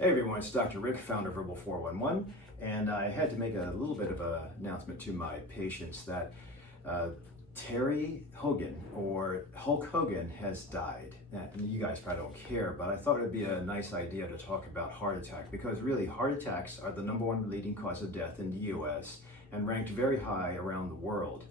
Hey everyone, it's Dr. Rick, founder of Verbal 411, and I had to make a little bit of an announcement to my patients that Terry Hogan, or Hulk Hogan, has died. And you guys probably don't care, but I thought it would be a nice idea to talk about heart attack, because really heart attacks are the #1 leading cause of death in the US and ranked very high around the world.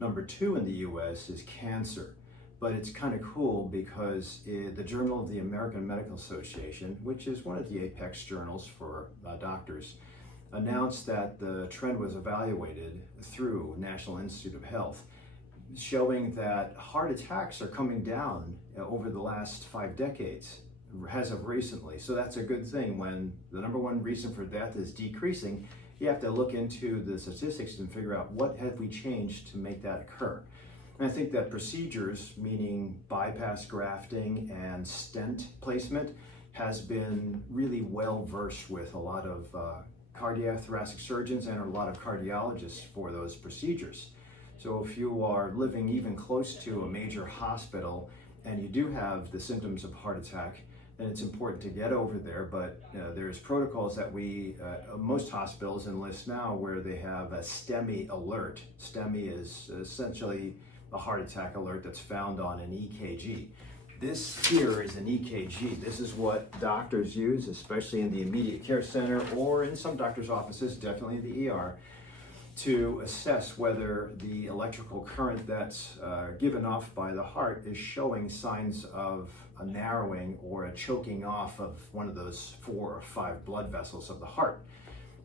#2 in the US is cancer. But it's kind of cool because the Journal of the American Medical Association, which is one of the apex journals for doctors, announced that the trend was evaluated through National Institute of Health, showing that heart attacks are coming down over the last 5 decades, as of recently. So that's a good thing. When the #1 reason for death is decreasing, you have to look into the statistics and figure out what have we changed to make that occur. And I think that procedures, meaning bypass grafting and stent placement, has been really well versed with a lot of cardiac thoracic surgeons and a lot of cardiologists for those procedures. So if you are living even close to a major hospital and you do have the symptoms of heart attack, then it's important to get over there. But there's protocols that most hospitals enlist now where they have a STEMI alert. STEMI is essentially a heart attack alert that's found on an EKG. This here is an EKG. This is what doctors use, especially in the immediate care center or in some doctors' offices, definitely in the ER, to assess whether the electrical current that's given off by the heart is showing signs of a narrowing or a choking off of one of those 4 or 5 blood vessels of the heart.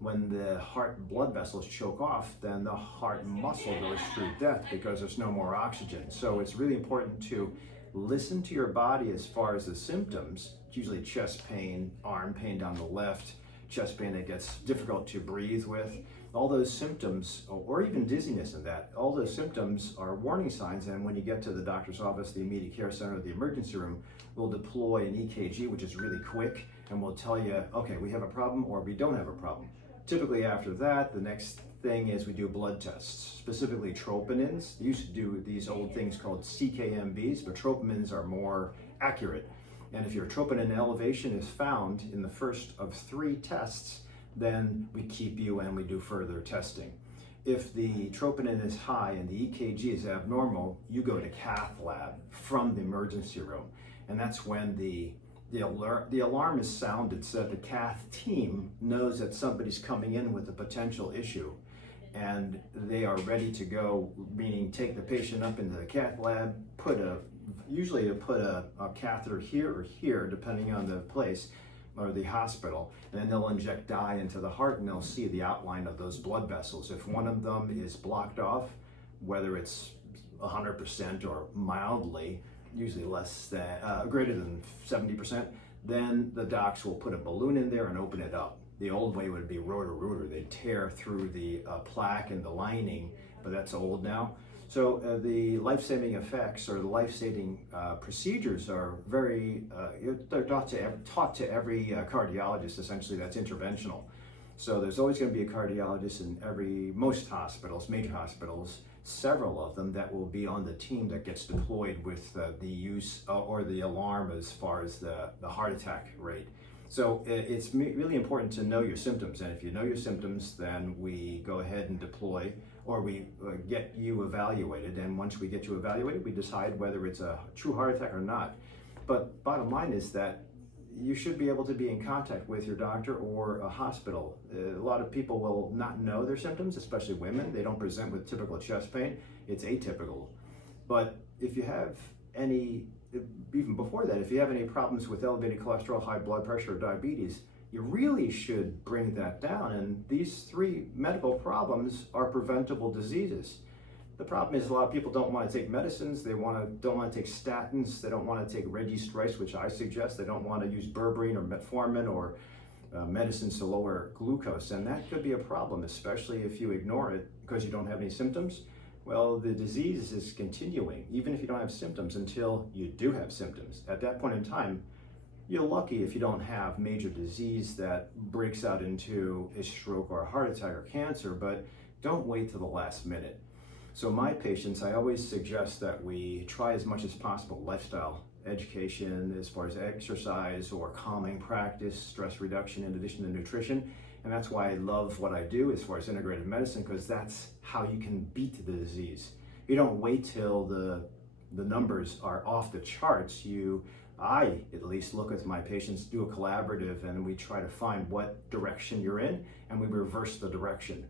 When the heart blood vessels choke off, then the heart muscle goes through death because there's no more oxygen. So it's really important to listen to your body as far as the symptoms. It's usually chest pain, arm pain down the left, chest pain that gets difficult to breathe with. All those symptoms, or even dizziness in that, all those symptoms are warning signs. And when you get to the doctor's office, the immediate care center, the emergency room, we'll deploy an EKG, which is really quick, and we'll tell you, okay, we have a problem or we don't have a problem. Typically after that, the next thing is we do blood tests, specifically troponins. They used to do these old things called CKMBs, but troponins are more accurate. And if your troponin elevation is found in the first of 3 tests, then we keep you and we do further testing. If the troponin is high and the EKG is abnormal, you go to cath lab from the emergency room. And that's when the alarm is sounded so that the cath team knows that somebody's coming in with a potential issue and they are ready to go, meaning take the patient up into the cath lab, usually put a catheter here or here, depending on the place or the hospital, and then they'll inject dye into the heart and they'll see the outline of those blood vessels. If one of them is blocked off, whether it's 100% or mildly, usually less than, greater than 70%, then the docs will put a balloon in there and open it up. The old way would be rotor-rooter. They'd tear through the plaque and the lining, but that's old now. So the life-saving effects or the life-saving procedures are they're taught to every cardiologist, essentially, that's interventional. So there's always going to be a cardiologist in most hospitals, major hospitals, several of them that will be on the team that gets deployed with the use or the alarm as far as the heart attack rate. So it's really important to know your symptoms. And if you know your symptoms, then we go ahead and deploy, or we get you evaluated. And once we get you evaluated, we decide whether it's a true heart attack or not. But bottom line is that you should be able to be in contact with your doctor or a hospital. A lot of people will not know their symptoms, especially women. They don't present with typical chest pain. It's atypical. But if you have even before that, if you have any problems with elevated cholesterol, high blood pressure, or diabetes, you really should bring that down. And these 3 medical problems are preventable diseases. The problem is a lot of people don't want to take medicines. They don't want to take statins. They don't want to take Registrice, which I suggest. They don't want to use berberine or metformin or medicines to lower glucose. And that could be a problem, especially if you ignore it because you don't have any symptoms. Well, the disease is continuing, even if you don't have symptoms, until you do have symptoms. At that point in time, you're lucky if you don't have major disease that breaks out into a stroke or a heart attack or cancer, but don't wait till the last minute. So my patients, I always suggest that we try as much as possible lifestyle education as far as exercise or calming practice, stress reduction in addition to nutrition. And that's why I love what I do as far as integrative medicine, because that's how you can beat the disease. You don't wait till the numbers are off the charts. I at least look at my patients, do a collaborative, and we try to find what direction you're in, and we reverse the direction.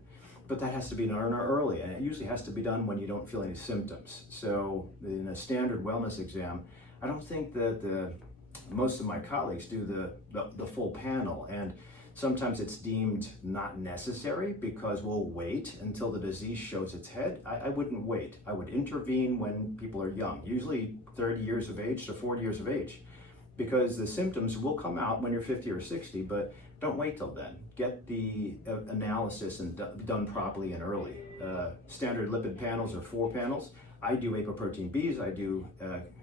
But that has to be done early, and it usually has to be done when you don't feel any symptoms. So in a standard wellness exam, I don't think that most of my colleagues do the full panel, and sometimes it's deemed not necessary because we'll wait until the disease shows its head. I wouldn't wait. I would intervene when people are young, usually 30 years of age to 40 years of age, because the symptoms will come out when you're 50 or 60, but don't wait till then. Get the analysis and done properly and early. Standard lipid panels are 4 panels. I do apoprotein Bs, I do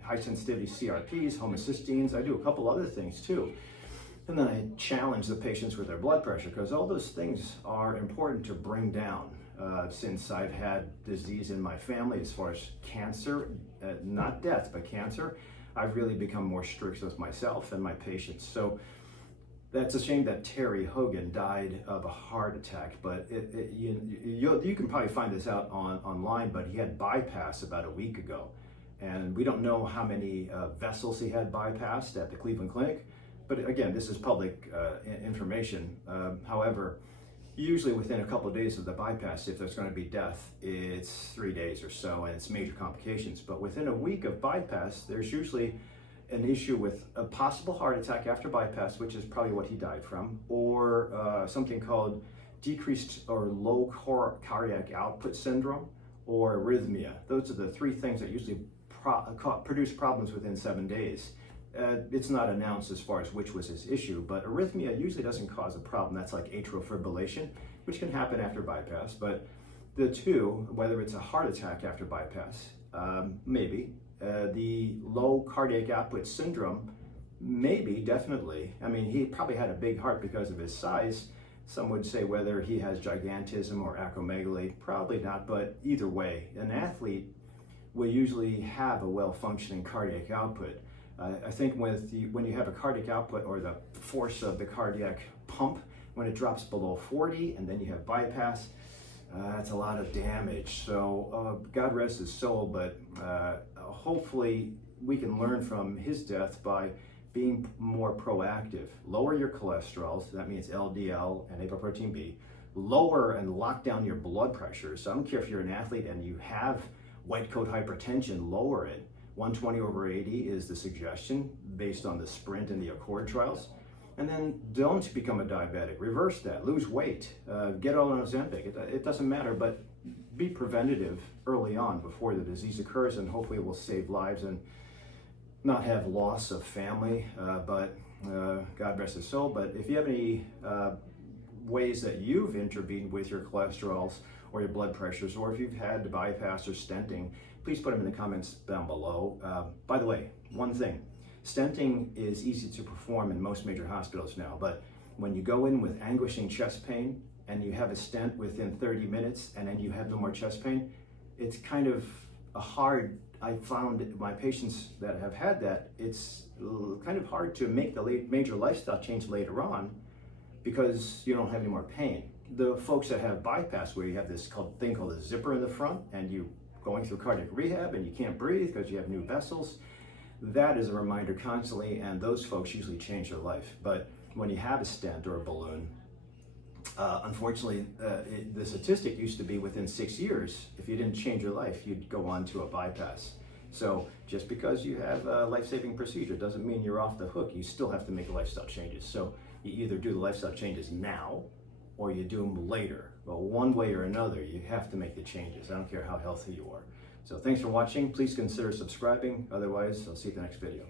high sensitivity CRPs, homocysteines, I do a couple other things too. And then I challenge the patients with their blood pressure, because all those things are important to bring down. Since I've had disease in my family as far as cancer, not death, but cancer, I've really become more strict with myself and my patients. So that's a shame that Terry Hogan died of a heart attack, but you can probably find this out online, but he had bypass about a week ago. And we don't know how many vessels he had bypassed at the Cleveland Clinic. But again, this is public information. However, usually within a couple of days of the bypass, if there's going to be death, it's 3 days or so, and it's major complications. But within a week of bypass, there's usually an issue with a possible heart attack after bypass, which is probably what he died from, or something called decreased or low cardiac output syndrome, or arrhythmia. Those are the 3 things that usually produce problems within 7 days. It's not announced as far as which was his issue, but arrhythmia usually doesn't cause a problem. That's like atrial fibrillation, which can happen after bypass. But the 2, whether it's a heart attack after bypass, maybe. The low cardiac output syndrome, maybe, definitely. I mean, he probably had a big heart because of his size. Some would say whether he has gigantism or acromegaly, probably not, but either way, an athlete will usually have a well-functioning cardiac output. I think when you have a cardiac output, or the force of the cardiac pump, when it drops below 40 and then you have bypass, that's a lot of damage. So God rest his soul, but hopefully we can learn from his death by being more proactive. Lower your cholesterol, so that means LDL and apoprotein B. Lower and lock down your blood pressure. So I don't care if you're an athlete and you have white coat hypertension, lower it. 120/80 is the suggestion based on the Sprint and the Accord trials. And then don't become a diabetic. Reverse that. Lose weight. Get on Ozempic. It doesn't matter, but be preventative early on before the disease occurs, and hopefully it will save lives and not have loss of family. But God rest his soul. But if you have any ways that you've intervened with your cholesterols or your blood pressures, or if you've had bypass or stenting, please put them in the comments down below. By the way, one thing, stenting is easy to perform in most major hospitals now, but when you go in with anguishing chest pain and you have a stent within 30 minutes and then you have no more chest pain, it's kind of I found my patients that have had that, it's kind of hard to make the major lifestyle change later on because you don't have any more pain. The folks that have bypass, where you have this thing called a zipper in the front and you going through cardiac rehab and you can't breathe because you have new vessels, that is a reminder constantly, and those folks usually change their life. But when you have a stent or a balloon, unfortunately, the statistic used to be within 6 years, if you didn't change your life, you'd go on to a bypass. So just because you have a life-saving procedure doesn't mean you're off the hook. You still have to make lifestyle changes. So you either do the lifestyle changes now or you do them later. But one way or another, you have to make the changes. I don't care how healthy you are. So thanks for watching. Please consider subscribing. Otherwise, I'll see you at the next video.